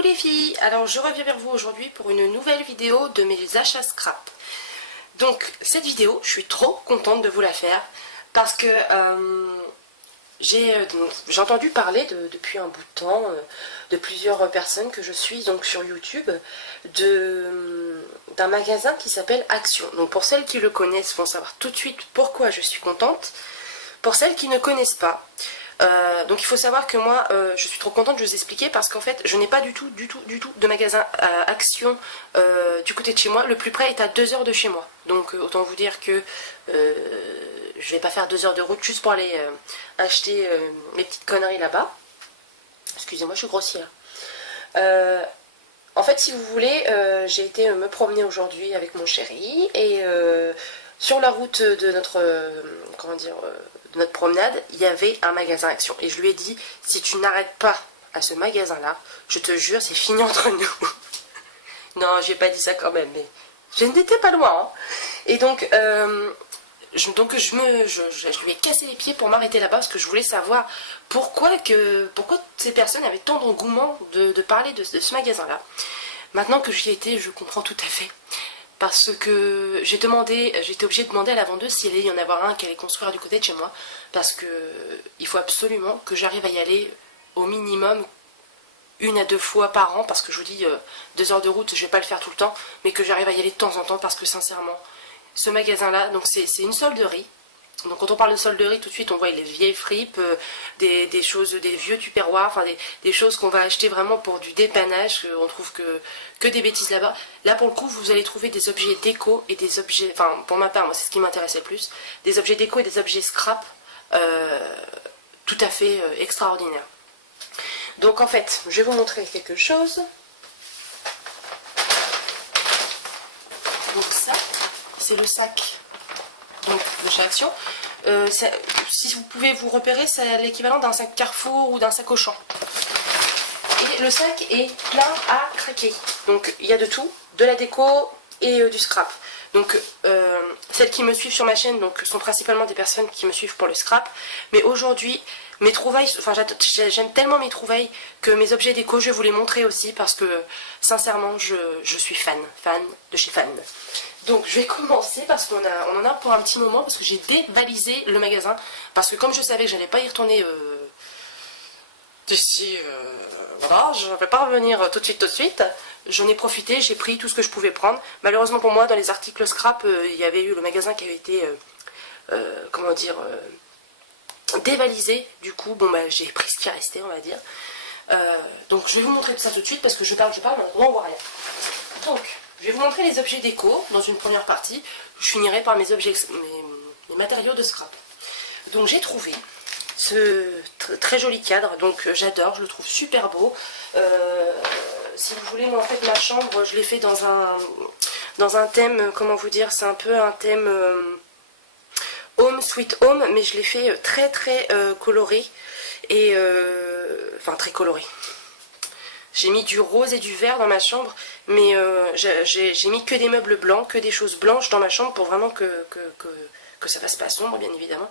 Coucou les filles, alors je reviens vers vous aujourd'hui pour une nouvelle vidéo de mes achats scrap. Donc cette vidéo, je suis trop contente de vous la faire parce que j'ai entendu parler depuis un bout de temps de plusieurs personnes que je suis donc sur YouTube d'un magasin qui s'appelle Action. Donc pour celles qui le connaissent vont savoir tout de suite pourquoi je suis contente. Pour celles qui ne connaissent pas, donc il faut savoir que moi je suis trop contente de vous expliquer parce qu'en fait je n'ai pas du tout de magasin Action du côté de chez moi. Le plus près est à 2 heures de chez moi, donc autant vous dire que je vais pas faire 2 heures de route juste pour aller acheter mes petites conneries là-bas. Excusez-moi, je suis grossière. En fait, si vous voulez, j'ai été me promener aujourd'hui avec mon chéri et sur la route de notre de notre promenade, il y avait un magasin Action. Et je lui ai dit, si tu n'arrêtes pas à ce magasin-là, je te jure, c'est fini entre nous. Non, j'ai pas dit ça quand même, mais je n'étais pas loin. Hein. Et donc, je lui ai cassé les pieds pour m'arrêter là-bas parce que je voulais savoir pourquoi ces personnes avaient tant d'engouement de parler de ce magasin-là. Maintenant que j'y étais, je comprends tout à fait. Parce que j'étais obligée de demander à la vendeuse s'il allait y en avoir un qui allait construire du côté de chez moi. Parce que il faut absolument que j'arrive à y aller au minimum 1 à 2 fois par an. Parce que je vous dis, 2 heures de route, je vais pas le faire tout le temps. Mais que j'arrive à y aller de temps en temps parce que sincèrement, ce magasin-là, donc c'est une solderie. Donc quand on parle de solderie, tout de suite on voit les vieilles fripes, des choses, des vieux tupperwares, enfin des choses qu'on va acheter vraiment pour du dépannage. On trouve que des bêtises là-bas. Là pour le coup vous allez trouver des objets déco et des objets, enfin pour ma part moi c'est ce qui m'intéressait le plus, des objets déco et des objets scrap tout à fait extraordinaires. Donc en fait je vais vous montrer quelque chose. Donc ça c'est le sac donc de chez Action. Si vous pouvez vous repérer, c'est l'équivalent d'un sac Carrefour ou d'un sac Auchan. Et le sac est plein à craquer. Donc il y a de tout, de la déco et du scrap. Donc celles qui me suivent sur ma chaîne donc, sont principalement des personnes qui me suivent pour le scrap. Mais aujourd'hui, mes trouvailles, enfin j'aime tellement mes trouvailles que mes objets déco, je vais vous les montrer aussi parce que sincèrement je suis fan de chez Fan. Donc je vais commencer parce qu'on en a pour un petit moment parce que j'ai dévalisé le magasin parce que comme je savais que j'allais pas y retourner d'ici, voilà, je ne vais pas revenir tout de suite, j'en ai profité, j'ai pris tout ce que je pouvais prendre. Malheureusement pour moi dans les articles scrap il y avait eu le magasin qui avait été dévalisé, du coup bon bah j'ai pris ce qui restait on va dire. Donc je vais vous montrer tout ça tout de suite parce que je parle mais on voit rien. Donc je vais vous montrer les objets déco dans une première partie. Je finirai par mes matériaux de scrap. Donc j'ai trouvé ce très joli cadre. Donc j'adore, je le trouve super beau. Si vous voulez, moi en fait ma chambre, je l'ai fait dans un thème, comment vous dire, c'est un peu un thème Home Sweet Home, mais je l'ai fait très coloré et enfin très coloré. J'ai mis du rose et du vert dans ma chambre, mais j'ai mis que des meubles blancs, que des choses blanches dans ma chambre pour vraiment que ça fasse pas sombre, bien évidemment.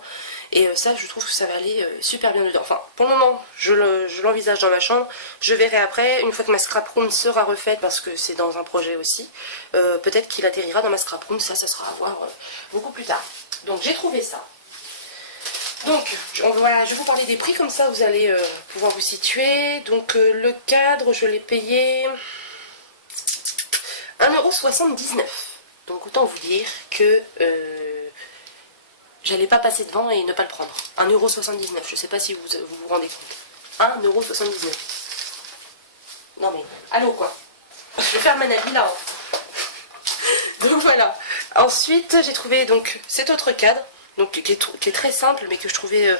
Et ça, je trouve que ça va aller super bien dedans. Enfin, pour le moment, je l'envisage dans ma chambre. Je verrai après, une fois que ma scrap room sera refaite, parce que c'est dans un projet aussi, peut-être qu'il atterrira dans ma scrap room. Ça sera à voir beaucoup plus tard. Donc j'ai trouvé ça. Donc, je vais vous parler des prix, comme ça vous allez pouvoir vous situer. Donc, le cadre, je l'ai payé 1,79 €. Donc, autant vous dire que j'allais pas passer devant et ne pas le prendre. 1,79 €, je sais pas si vous vous rendez compte. 1,79 €. Non mais, allô quoi. Je vais faire ma naville là. Hein. Donc voilà. Ensuite, j'ai trouvé donc cet autre cadre. Donc, qui est très simple mais que je trouvais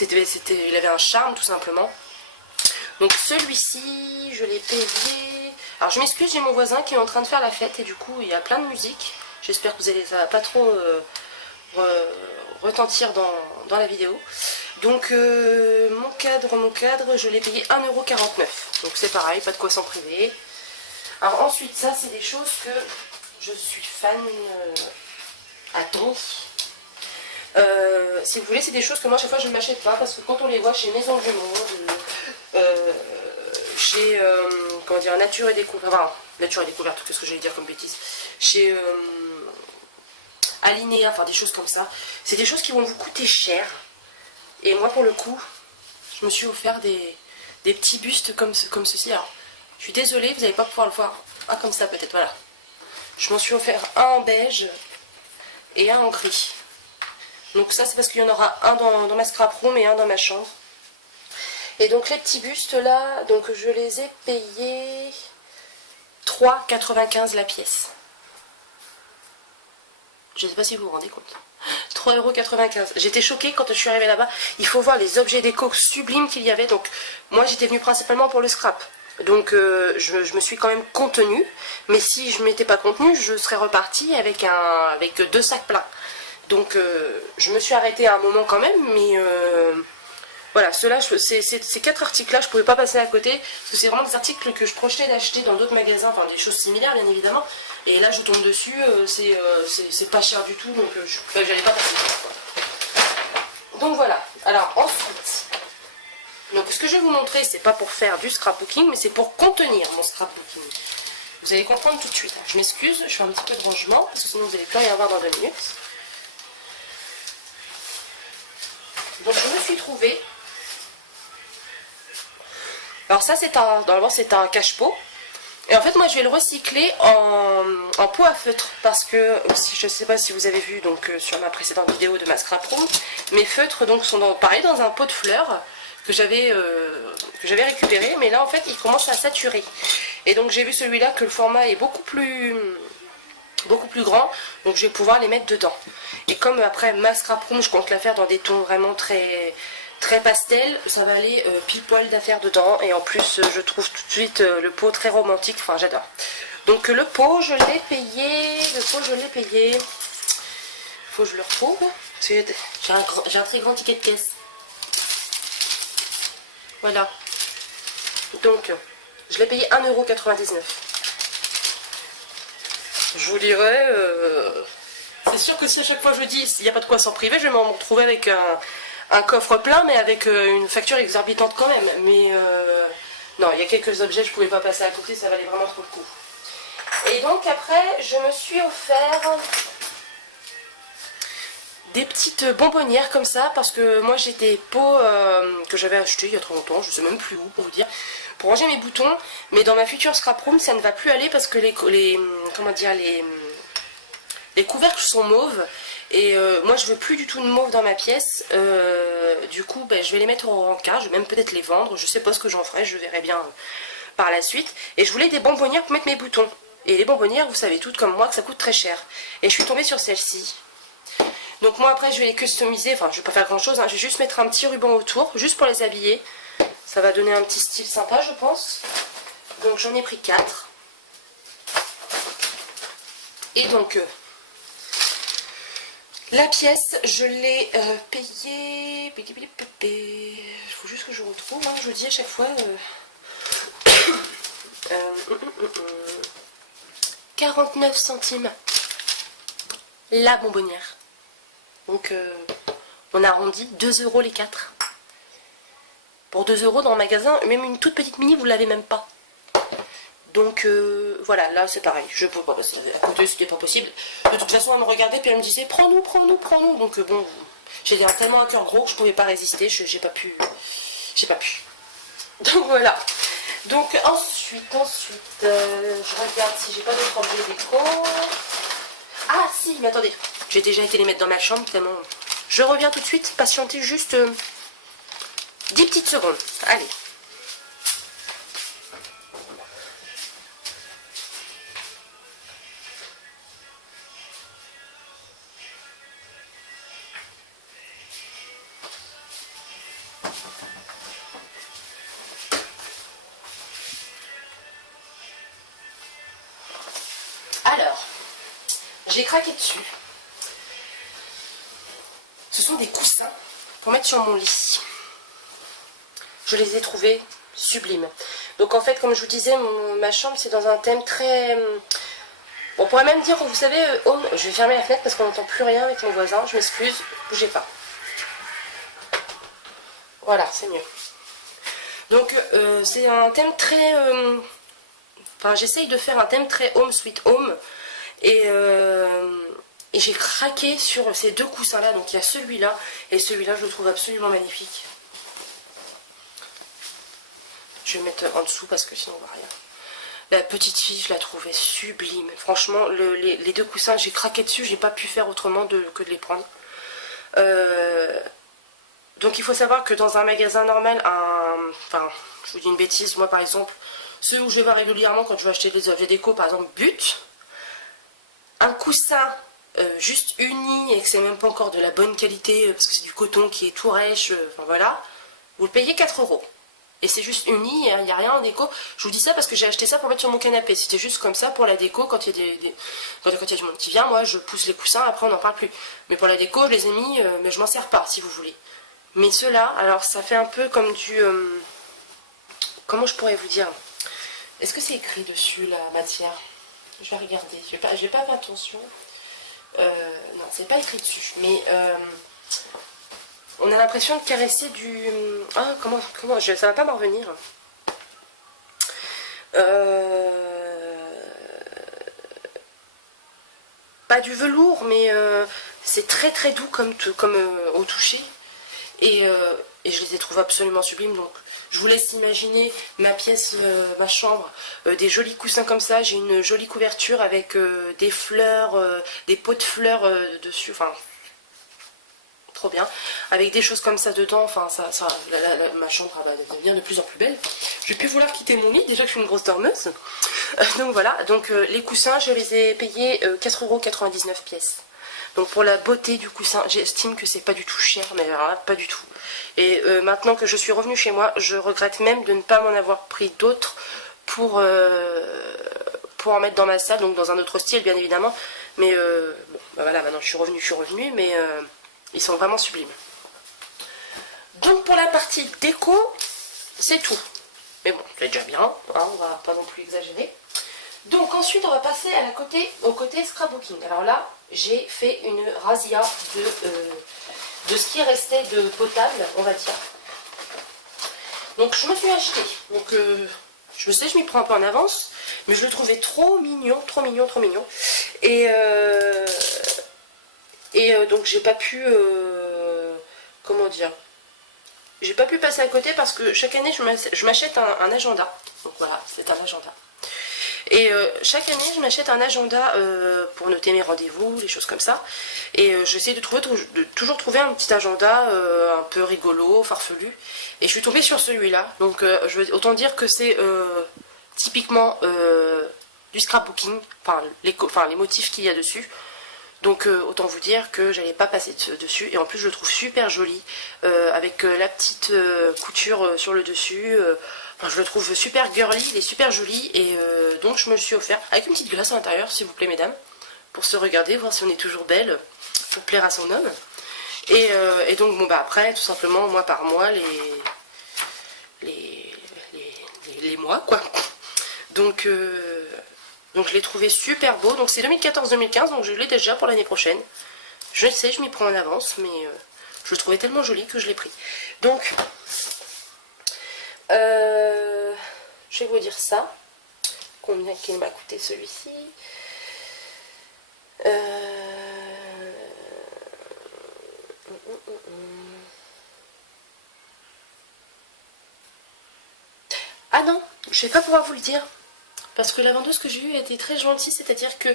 il avait un charme tout simplement. Donc celui-ci je l'ai payé, alors je m'excuse, j'ai mon voisin qui est en train de faire la fête et du coup il y a plein de musique, j'espère que ça va pas trop retentir dans la vidéo. Donc mon cadre je l'ai payé 1,49 €, donc c'est pareil, pas de quoi s'en priver. Alors ensuite ça c'est des choses que je suis fan à don. Si vous voulez, c'est des choses que moi chaque fois je ne m'achète pas parce que quand on les voit chez Maison du Monde, chez comment dire, Nature et Découverte, enfin, Nature et Découverte, qu'est-ce que j'allais dire comme bêtise, chez Alinéa, enfin des choses comme ça. C'est des choses qui vont vous coûter cher. Et moi, pour le coup, je me suis offert des petits bustes comme ceci. Alors, je suis désolée, vous n'allez pas pouvoir le voir. Ah, comme ça peut-être, voilà. Je m'en suis offert un en beige et un en gris. Donc ça, c'est parce qu'il y en aura un dans ma scrap room et un dans ma chambre. Et donc les petits bustes là, donc je les ai payés 3,95 la pièce. Je ne sais pas si vous vous rendez compte. 3,95 €. J'étais choquée quand je suis arrivée là-bas. Il faut voir les objets déco sublimes qu'il y avait. Donc moi j'étais venue principalement pour le scrap. Donc je me suis quand même contenue. Mais si je ne m'étais pas contenue, je serais repartie avec 2 sacs pleins. Donc je me suis arrêtée à un moment quand même. Mais voilà, ces 4 articles-là, je ne pouvais pas passer à côté. Parce que c'est vraiment des articles que je projetais d'acheter dans d'autres magasins. Enfin des choses similaires bien évidemment. Et là je tombe dessus, c'est pas cher du tout, donc j'allais pas passer. Donc voilà, alors ensuite, donc ce que je vais vous montrer, c'est pas pour faire du scrapbooking, mais c'est pour contenir mon scrapbooking. Vous allez comprendre tout de suite. Je m'excuse, je fais un petit peu de rangement, parce que sinon vous n'allez plus rien voir dans 2 minutes. Donc je me suis trouvée. Alors ça normalement c'est un cache-pot. Et en fait moi je vais le recycler en pot à feutre parce que je ne sais pas si vous avez vu donc sur ma précédente vidéo de ma scrap room, mes feutres donc sont pareil dans un pot de fleurs que j'avais récupéré, mais là en fait il commence à saturer. Et donc j'ai vu celui-là que le format est beaucoup plus grand, donc je vais pouvoir les mettre dedans. Et comme après ma scrap room je compte la faire dans des tons vraiment très pastel, ça va aller pile poil d'affaires dedans. Et en plus je trouve tout de suite le pot très romantique, enfin j'adore. Donc le pot je l'ai payé, faut que je le retrouve, j'ai un très grand ticket de caisse. Voilà, donc je l'ai payé 1,99 €. Je vous dirais, c'est sûr que si à chaque fois je dis il n'y a pas de quoi s'en priver, je vais m'en retrouver avec un coffre plein, mais avec une facture exorbitante quand même. Mais non, il y a quelques objets, je ne pouvais pas passer à côté, ça valait vraiment trop le coup. Et donc après, je me suis offert des petites bonbonnières comme ça, parce que moi j'ai des pots que j'avais acheté il y a trop longtemps, je ne sais même plus où pour vous dire, pour ranger mes boutons. Mais dans ma future scrap room, ça ne va plus aller parce que les couvercles sont mauves. Et moi je veux plus du tout de mauve dans ma pièce, du coup ben, je vais les mettre en rencard, je vais même peut-être les vendre, je sais pas ce que j'en ferai, je verrai bien par la suite. Et je voulais des bonbonnières pour mettre mes boutons, et les bonbonnières vous savez toutes comme moi que ça coûte très cher. Et je suis tombée sur celle-ci. Donc moi après je vais les customiser, enfin je vais pas faire grand chose, hein. Je vais juste mettre un petit ruban autour, juste pour les habiller. Ça va donner un petit style sympa je pense. Donc j'en ai pris 4. Et donc la pièce, je l'ai payée. Il faut juste que je retrouve, hein, je vous dis à chaque fois. 49 centimes la bonbonnière. Donc on arrondit 2 € les 4. Pour 2 € dans le magasin, même une toute petite mini, vous ne l'avez même pas. Donc voilà, là c'est pareil, je peux pas passer à côté, c'était pas possible. De toute façon elle me regardait puis elle me disait prends-nous. Donc bon, j'ai tellement un cœur gros que je pouvais pas résister, j'ai pas pu. Donc voilà. Donc ensuite, je regarde si j'ai pas d'autres objets déco. Ah si, mais attendez, j'ai déjà été les mettre dans ma chambre tellement. Je reviens tout de suite, patientez juste 10 petites secondes. Allez. Alors, j'ai craqué dessus. Ce sont des coussins pour mettre sur mon lit. Je les ai trouvés sublimes. Donc en fait, comme je vous disais, ma chambre c'est dans un thème très... On pourrait même dire, vous savez, je vais fermer la fenêtre parce qu'on n'entend plus rien avec mon voisin. Je m'excuse, bougez pas. Voilà, c'est mieux. Donc c'est un thème très Enfin, j'essaye de faire un thème très home sweet home. Et j'ai craqué sur ces deux coussins là. Donc il y a celui-là et celui-là, je le trouve absolument magnifique. Je vais le mettre en dessous parce que sinon on voit rien. La petite fille, je la trouvais sublime. Franchement, les deux coussins, j'ai craqué dessus. J'ai pas pu faire autrement que de les prendre. Donc il faut savoir que dans un magasin normal, enfin, je vous dis une bêtise, moi par exemple, ceux où je vais voir régulièrement quand je vais acheter des objets déco, par exemple But, un coussin juste uni et que c'est même pas encore de la bonne qualité parce que c'est du coton qui est tout rêche, enfin voilà, vous le payez 4 €. Et c'est juste uni, il n'y a rien en déco. Je vous dis ça parce que j'ai acheté ça pour mettre sur mon canapé. C'était juste comme ça pour la déco. Quand il y a du monde qui vient, moi je pousse les coussins, après on n'en parle plus. Mais pour la déco, je les ai mis, mais je m'en sers pas si vous voulez. Mais ceux-là, alors ça fait un peu comme du... comment je pourrais vous dire? Est-ce que c'est écrit dessus la matière? Je vais regarder, je vais pas fait attention. Non, c'est pas écrit dessus. Mais on a l'impression de caresser du... Ah, comment ça va pas m'en revenir. Pas du velours, mais c'est très très doux comme au toucher. Et je les ai trouvés absolument sublimes. Donc je vous laisse imaginer ma pièce, ma chambre, des jolis coussins comme ça. J'ai une jolie couverture avec des fleurs, des pots de fleurs dessus. Enfin, trop bien. Avec des choses comme ça dedans. Enfin, ma chambre va devenir de plus en plus belle. Je vais plus vouloir quitter mon lit. Déjà que je suis une grosse dormeuse. Donc voilà. Donc les coussins, je les ai payés 4,99 € pièce. Donc pour la beauté du coussin, j'estime que c'est pas du tout cher, mais alors là, pas du tout. Et maintenant que je suis revenue chez moi, je regrette même de ne pas m'en avoir pris d'autres pour en mettre dans ma salle, donc dans un autre style bien évidemment. Mais bon, bah voilà, maintenant je suis revenue, mais ils sont vraiment sublimes. Donc pour la partie déco, c'est tout. Mais bon, c'est déjà bien, hein, on va pas non plus exagérer. Donc ensuite on va passer au côté scrapbooking. Alors là, j'ai fait une razzia de ce qui restait de potable, on va dire. Donc je me suis acheté. Donc je sais, je m'y prends un peu en avance, mais je le trouvais trop mignon, trop mignon, trop mignon. Et donc j'ai pas pu, comment dire, j'ai pas pu passer à côté parce que chaque année je m'achète un agenda. Donc voilà, c'est un agenda. Et chaque année, je m'achète un agenda pour noter mes rendez-vous, des choses comme ça. Et j'essaie de toujours trouver un petit agenda un peu rigolo, farfelu. Et je suis tombée sur celui-là. Donc autant dire que c'est typiquement du scrapbooking, enfin les motifs qu'il y a dessus. Donc autant vous dire que j'allais pas passer dessus. Et en plus je le trouve super joli, avec la petite couture sur le dessus. Enfin, je le trouve super girly, il est super joli. Et donc je me le suis offert avec une petite glace à l'intérieur, s'il vous plaît mesdames, pour se regarder, voir si on est toujours belle, pour plaire à son homme. Et donc bon bah après, tout simplement, mois par mois, les mois quoi. Donc je l'ai trouvé super beau. Donc c'est 2014-2015, donc je l'ai déjà pour l'année prochaine. Je sais, je m'y prends en avance, mais je le trouvais tellement joli que je l'ai pris. Donc, je vais vous dire ça. Combien qu'il m'a coûté celui-ci. Ah non, je vais pas pouvoir vous le dire. Parce que la vendeuse que j'ai eue était très gentille, c'est-à-dire que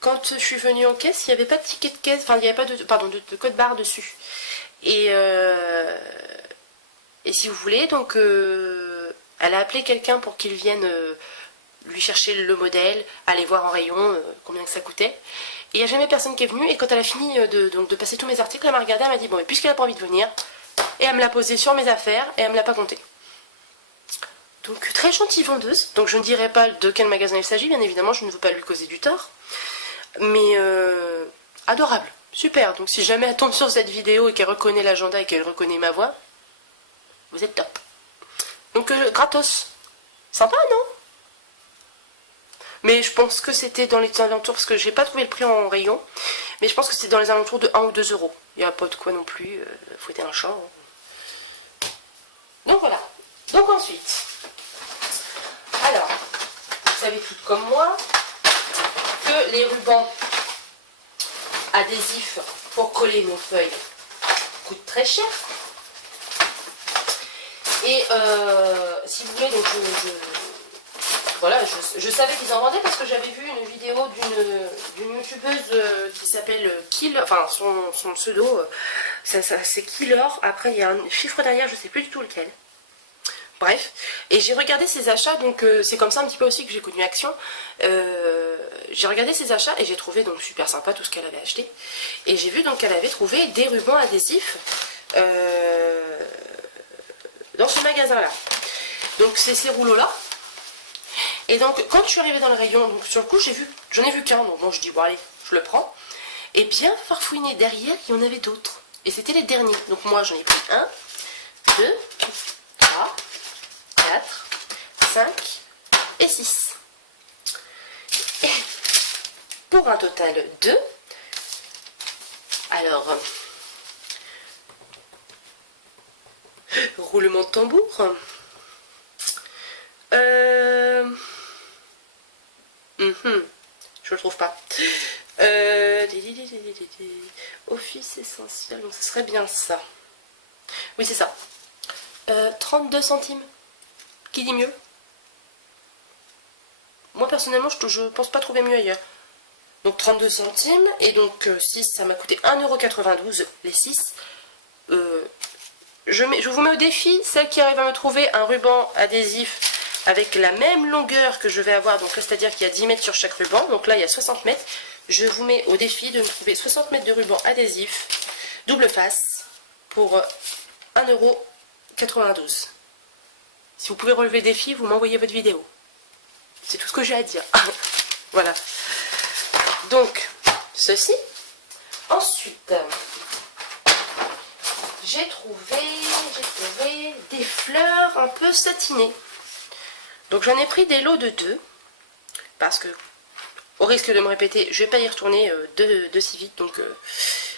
quand je suis venue en caisse, il n'y avait pas de ticket de caisse, enfin il n'y avait pas de code barre dessus. Et si vous voulez, donc elle a appelé quelqu'un pour qu'il vienne lui chercher le modèle, aller voir en rayon combien que ça coûtait. Et il n'y a jamais personne qui est venu, et quand elle a fini de passer tous mes articles, elle m'a regardé, elle m'a dit bon, mais puisqu'elle n'a pas envie de venir, et elle me l'a posé sur mes affaires, et elle me l'a pas compté. Donc très gentille vendeuse, donc je ne dirai pas de quel magasin il s'agit, bien évidemment, je ne veux pas lui causer du tort. Mais adorable, super. Donc si jamais elle tombe sur cette vidéo et qu'elle reconnaît l'agenda et qu'elle reconnaît ma voix, vous êtes top. Donc gratos, sympa non? Mais je pense que c'était dans les alentours, parce que j'ai pas trouvé le prix en rayon, mais je pense que c'était dans les alentours de 1 ou 2 €. Il n'y a pas de quoi non plus fouetter un chat. Donc voilà. Donc ensuite, alors, savez toutes comme moi que les rubans adhésifs pour coller nos feuilles coûtent très cher. Et si vous voulez, donc voilà, je savais qu'ils en vendaient parce que j'avais vu une vidéo d'une youtubeuse qui s'appelle Kill, enfin son pseudo, c'est Killer. Après il y a un chiffre derrière, je sais plus du tout lequel. Bref, et j'ai regardé ses achats, donc c'est comme ça un petit peu aussi que j'ai connu Action. J'ai regardé ses achats et j'ai trouvé donc super sympa tout ce qu'elle avait acheté. Et j'ai vu donc qu'elle avait trouvé des rubans adhésifs dans ce magasin là. Donc c'est ces rouleaux là. Et donc quand je suis arrivée dans le rayon, donc sur le coup j'en ai vu qu'un, donc bon je dis bon allez, je le prends. Et bien farfouiné derrière, il y en avait d'autres. Et c'était les derniers. Donc moi j'en ai pris 1, 2, 3, 4, 5 et 6. Et pour un total de... Alors... roulement de tambour. Je le trouve pas. Office essentiel, donc ce serait bien ça. Oui, c'est ça. 32 centimes. Qui dit mieux? Moi personnellement, je pense pas trouver mieux ailleurs. Donc 32 centimes, et donc 6, ça m'a coûté 1,92 € les 6. Je vous mets au défi, celle qui arrive à me trouver un ruban adhésif avec la même longueur que je vais avoir, donc là c'est-à-dire qu'il y a 10 mètres sur chaque ruban, donc là il y a 60 mètres. Je vous mets au défi de me trouver 60 mètres de ruban adhésif, double face, pour 1,92 €. Si vous pouvez relever le défi, vous m'envoyez votre vidéo. C'est tout ce que j'ai à dire. Voilà. Donc, ceci. Ensuite, j'ai trouvé des fleurs un peu satinées. Donc j'en ai pris des lots de 2. Parce que, au risque de me répéter, je ne vais pas y retourner de si vite. Donc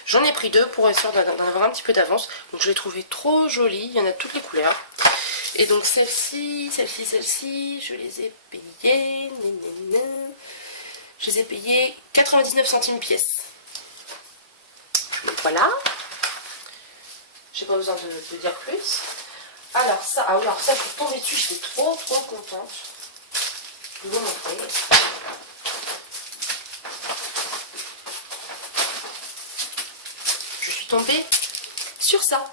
j'en ai pris 2 pour essayer d'en avoir un petit peu d'avance. Donc je les trouvais trop jolies. Il y en a de toutes les couleurs. Et donc celle-ci, je les ai payées. Je les ai payées 99 centimes pièce. Donc voilà. J'ai pas besoin de dire plus. Alors ça, ça je suis tombée dessus, j'étais trop contente. Je vais vous montrer. Je suis tombée sur ça.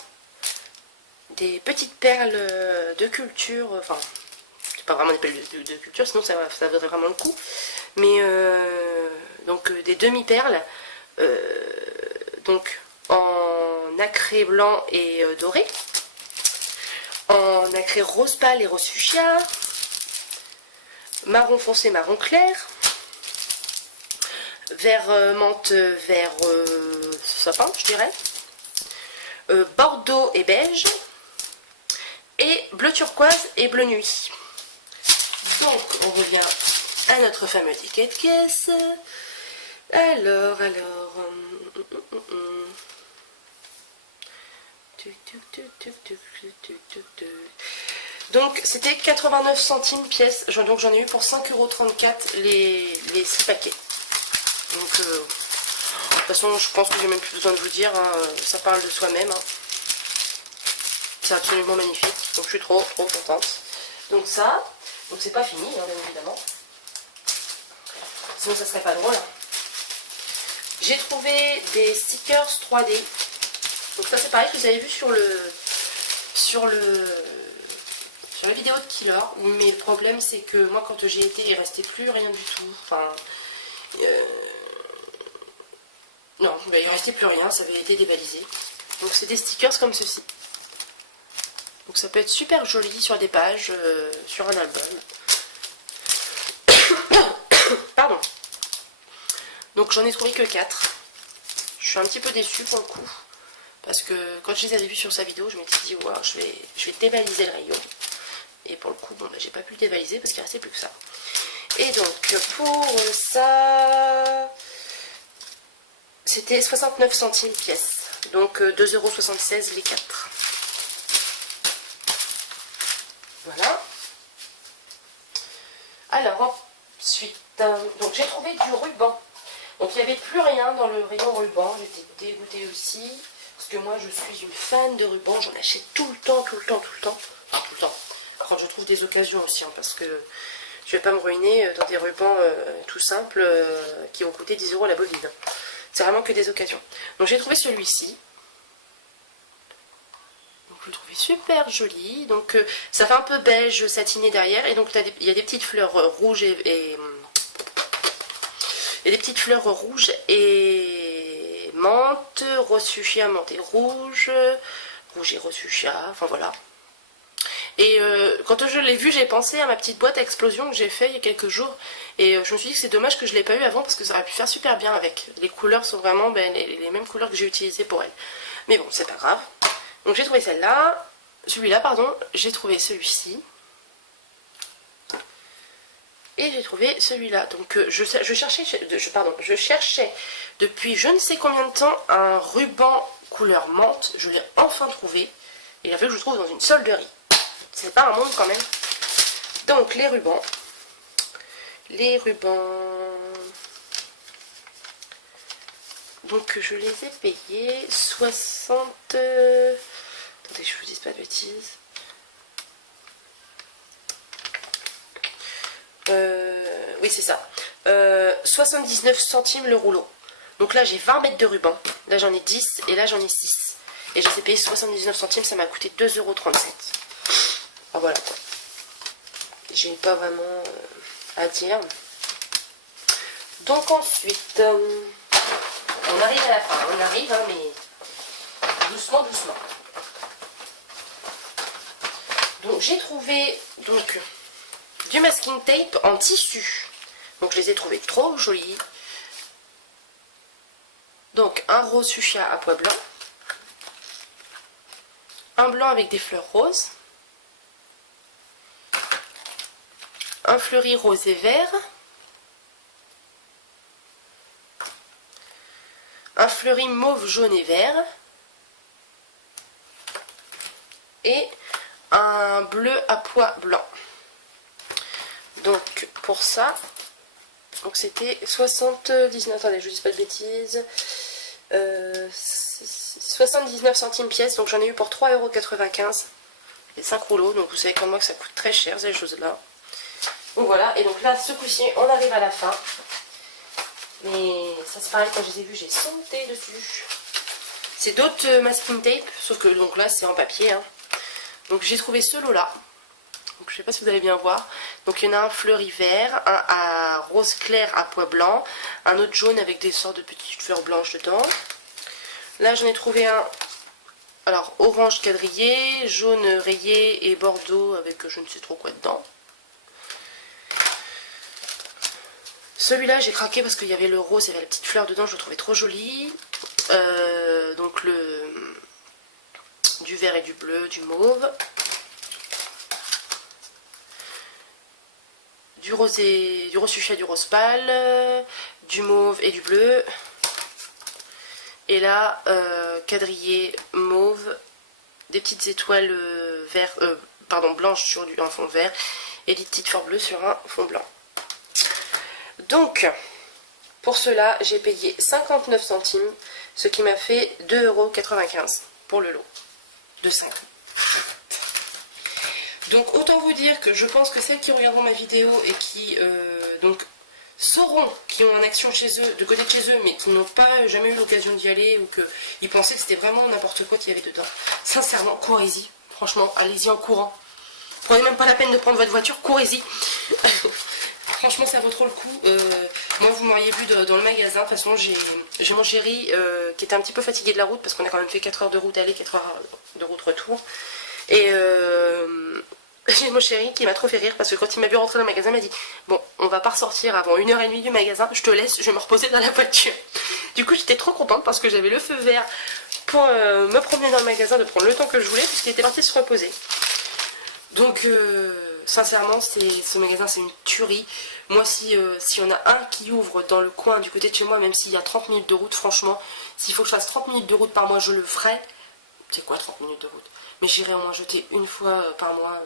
Des petites perles de culture, enfin, c'est pas vraiment des perles de culture, sinon ça vaudrait vraiment le coup. Mais donc des demi-perles, donc en nacré blanc et doré, en nacré rose pâle et rose fuchsia, marron foncé, marron clair, vert menthe, vert sapin, je dirais, bordeaux et beige, et bleu turquoise et bleu nuit. Donc on revient à notre fameux ticket de caisse. Alors donc c'était 89 centimes pièce, donc j'en ai eu pour 5,34 € les 6 paquets. Donc de toute façon je pense que j'ai même plus besoin de vous dire, hein, ça parle de soi-même, hein. C'est absolument magnifique, donc je suis trop contente. Donc ça, donc c'est pas fini, hein, bien évidemment, sinon ça serait pas drôle, hein. J'ai trouvé des stickers 3D. Donc ça c'est pareil que vous avez vu sur la vidéo de Killer. Mais le problème c'est que moi quand j'ai été, il restait plus rien du tout. Enfin, non, ben, il restait plus rien, ça avait été dévalisé. Donc c'est des stickers comme ceci. Donc ça peut être super joli sur des pages, sur un album. Pardon. Donc j'en ai trouvé que 4. Je suis un petit peu déçue pour le coup. Parce que quand je les avais vus sur sa vidéo, je m'étais dit, wow, je vais dévaliser le rayon. Et pour le coup, bon, bah, j'ai pas pu le dévaliser parce qu'il restait plus que ça. Et donc pour ça, c'était 69 centimes pièce. Donc 2,76 € les 4. Voilà. Alors, Ensuite, donc j'ai trouvé du ruban. Donc il n'y avait plus rien dans le rayon ruban. J'étais dégoûtée aussi. Parce que moi je suis une fan de ruban. J'en achète tout le temps, tout le temps, tout le temps. Enfin tout le temps. Quand je trouve des occasions aussi. Hein, parce que je vais pas me ruiner dans des rubans tout simples qui vont coûter 10 € la bobine. C'est vraiment que des occasions. Donc j'ai trouvé celui-ci. Donc je le trouvais super joli. Donc ça fait un peu beige satiné derrière. Et donc il y a des petites fleurs rouges et des petites fleurs rouges et menthe, rose fuchsia, menthe et rouge et rose fuchsia, enfin voilà. Et quand je l'ai vu, j'ai pensé à ma petite boîte à explosion que j'ai fait il y a quelques jours. Et je me suis dit que c'est dommage que je ne l'ai pas eu avant parce que ça aurait pu faire super bien avec. Les couleurs sont vraiment les mêmes couleurs que j'ai utilisées pour elle. Mais bon, c'est pas grave. Donc j'ai trouvé celle-là. Celui-là, pardon. J'ai trouvé celui-ci. Et j'ai trouvé celui-là. Donc je cherchais depuis je ne sais combien de temps un ruban couleur menthe. Je l'ai enfin trouvé. Et il a fallu que je le trouve dans une solderie. C'est pas un monde quand même. Donc les rubans. Donc je les ai payés 60... Attendez que je vous dise pas de bêtises. Oui c'est ça. 79 centimes le rouleau. Donc là j'ai 20 mètres de ruban. Là j'en ai 10 et là j'en ai 6. Et je les ai payés 79 centimes, ça m'a coûté 2,37 €. Ah, voilà quoi. J'ai pas vraiment à dire. Donc ensuite, on arrive à la fin. On arrive, hein, mais doucement, doucement. Donc j'ai trouvé du masking tape en tissu. Donc je les ai trouvés trop jolis. Donc un rose fuchsia à pois blanc. Un blanc avec des fleurs roses. Un fleuri rose et vert. Un fleuri mauve, jaune et vert. Et un bleu à pois blanc. Donc pour ça, donc c'était 79, attendez je vous dis pas de bêtises, 79 centimes pièce, donc j'en ai eu pour 3,95 €, les 5 rouleaux, donc vous savez comme moi que ça coûte très cher ces choses là. Donc voilà, et donc là ce coup-ci on arrive à la fin, mais ça c'est pareil, quand je les ai vus j'ai sauté dessus. C'est d'autres masking tape, sauf que donc là c'est en papier, hein. Donc j'ai trouvé ce lot là. Donc, je ne sais pas si vous allez bien voir. Donc il y en a un fleuri vert, un à rose clair à pois blanc, un autre jaune avec des sortes de petites fleurs blanches dedans. Là j'en ai trouvé un, alors orange quadrillé, jaune rayé et bordeaux avec je ne sais trop quoi dedans. Celui-là j'ai craqué parce qu'il y avait le rose, il y avait la petite fleur dedans, je le trouvais trop joli. Donc du vert et du bleu, du mauve. Du rose fuchsia, du rose pâle, du mauve et du bleu. Et là, quadrillé mauve, des petites étoiles blanches sur un fond vert et des petites fleurs bleues sur un fond blanc. Donc, pour cela, j'ai payé 59 centimes, ce qui m'a fait 2,95 € pour le lot de 5. Donc autant vous dire que je pense que celles qui regarderont ma vidéo et qui sauront, qui ont en action chez eux, de côté de chez eux, mais qui n'ont pas jamais eu l'occasion d'y aller ou qu'ils pensaient que c'était vraiment n'importe quoi qu'il y avait dedans. Sincèrement, courez-y. Franchement, allez-y en courant. Prenez même pas la peine de prendre votre voiture, courez-y. Franchement, ça vaut trop le coup. Moi, vous m'auriez vu dans le magasin. De toute façon, j'ai mon chéri qui était un petit peu fatigué de la route parce qu'on a quand même fait 4 heures de route aller, 4 heures de route retour. Et j'ai mon chéri qui m'a trop fait rire parce que quand il m'a vu rentrer dans le magasin, il m'a dit bon, on va pas ressortir avant 1h30 du magasin, je te laisse, je vais me reposer dans la voiture. Du coup, j'étais trop contente parce que j'avais le feu vert pour me promener dans le magasin, de prendre le temps que je voulais puisqu'il était parti se reposer. Donc, sincèrement, ce magasin, c'est une tuerie. Moi, s'il y en a un qui ouvre dans le coin du côté de chez moi, même s'il y a 30 minutes de route, franchement, s'il faut que je fasse 30 minutes de route par mois, je le ferai. C'est quoi 30 minutes de route? Mais j'irai au moins jeter une fois par mois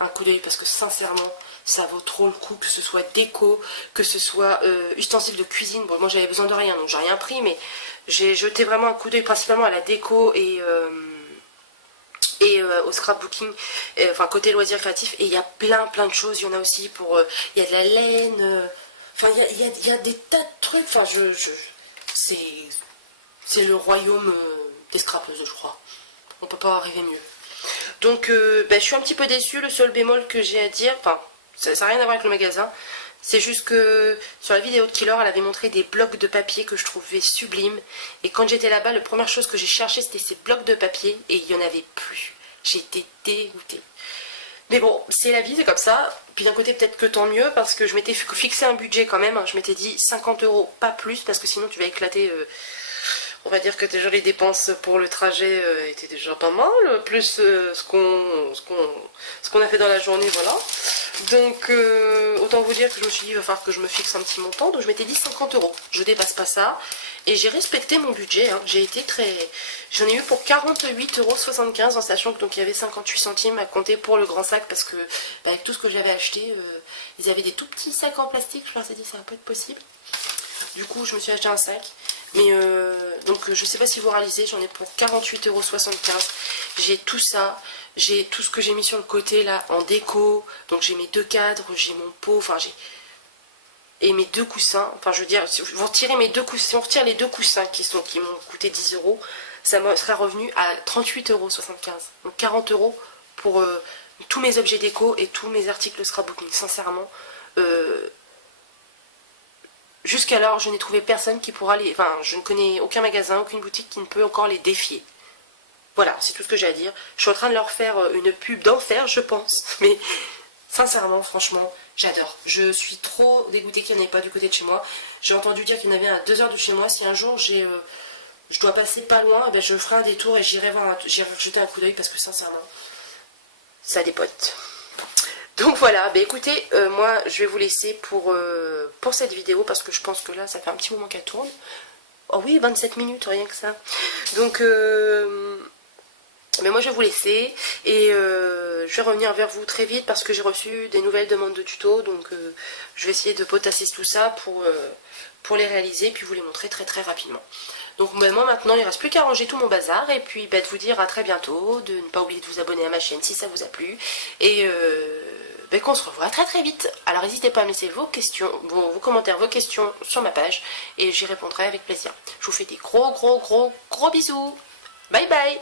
un coup d'œil parce que sincèrement ça vaut trop le coup, que ce soit déco, que ce soit ustensiles de cuisine. Bon, moi j'avais besoin de rien donc j'ai rien pris, mais j'ai jeté vraiment un coup d'œil principalement à la déco et au scrapbooking, enfin côté loisirs créatifs, et il y a plein de choses. Il y en a aussi pour, il y a de la laine, enfin il y a des tas de trucs, enfin c'est le royaume des scrapeuses, je crois. On peut pas arriver mieux. Donc je suis un petit peu déçue. Le seul bémol que j'ai à dire, enfin ça n'a rien à voir avec le magasin, c'est juste que sur la vidéo de Killer, elle avait montré des blocs de papier que je trouvais sublimes. Et quand j'étais là-bas, la première chose que j'ai cherché, c'était ces blocs de papier. Et il n'y en avait plus. J'étais dégoûtée. Mais bon, c'est la vie, c'est comme ça. Puis d'un côté, peut-être que tant mieux, parce que je m'étais fixé un budget quand même. Je m'étais dit 50 €, pas plus, parce que sinon tu vas éclater... on va dire que déjà les dépenses pour le trajet étaient déjà pas mal, plus ce qu'on a fait dans la journée, voilà. Donc autant vous dire que je me suis dit il va falloir que je me fixe un petit montant, donc je m'étais dit 50 €. Je dépasse pas ça et j'ai respecté mon budget, hein. J'ai été très... J'en ai eu pour 48,75 € en sachant que donc il y avait 58 centimes à compter pour le grand sac parce que avec tout ce que j'avais acheté, ils avaient des tout petits sacs en plastique, je leur ai dit ça va pas être possible. Du coup je me suis acheté un sac. Mais donc je sais pas si vous réalisez, j'en ai pour 48,75 €. J'ai tout ça, j'ai tout ce que j'ai mis sur le côté là en déco. Donc j'ai mes deux cadres, j'ai mon pot, enfin j'ai... Et mes deux coussins, enfin je veux dire, si vous retirez mes deux coussins, si on retire les deux coussins qui m'ont coûté 10 €, ça me serait revenu à 38,75 €. Donc 40 € pour tous mes objets déco et tous mes articles scrapbooking. Sincèrement, jusqu'alors, je n'ai trouvé personne qui pourra les... Enfin, je ne connais aucun magasin, aucune boutique qui ne peut encore les défier. Voilà, c'est tout ce que j'ai à dire. Je suis en train de leur faire une pub d'enfer, je pense. Mais sincèrement, franchement, j'adore. Je suis trop dégoûtée qu'il n'y en ait pas du côté de chez moi. J'ai entendu dire qu'il y en avait à 2 heures de chez moi. Si un jour je dois passer pas loin, ben je ferai un détour et j'irai jeter un coup d'œil parce que sincèrement, ça dépote. Donc voilà, bah écoutez, moi je vais vous laisser pour cette vidéo parce que je pense que là ça fait un petit moment qu'elle tourne. Oh oui, 27 minutes, rien que ça. Donc, mais moi je vais vous laisser et je vais revenir vers vous très vite parce que j'ai reçu des nouvelles demandes de tutos. Donc je vais essayer de potasser tout ça pour les réaliser puis vous les montrer très rapidement. Donc moi maintenant il ne reste plus qu'à ranger tout mon bazar et puis de vous dire à très bientôt, de ne pas oublier de vous abonner à ma chaîne si ça vous a plu et qu'on se revoit très vite. Alors n'hésitez pas à me laisser vos questions, vos commentaires, vos questions sur ma page et j'y répondrai avec plaisir. Je vous fais des gros bisous. Bye bye.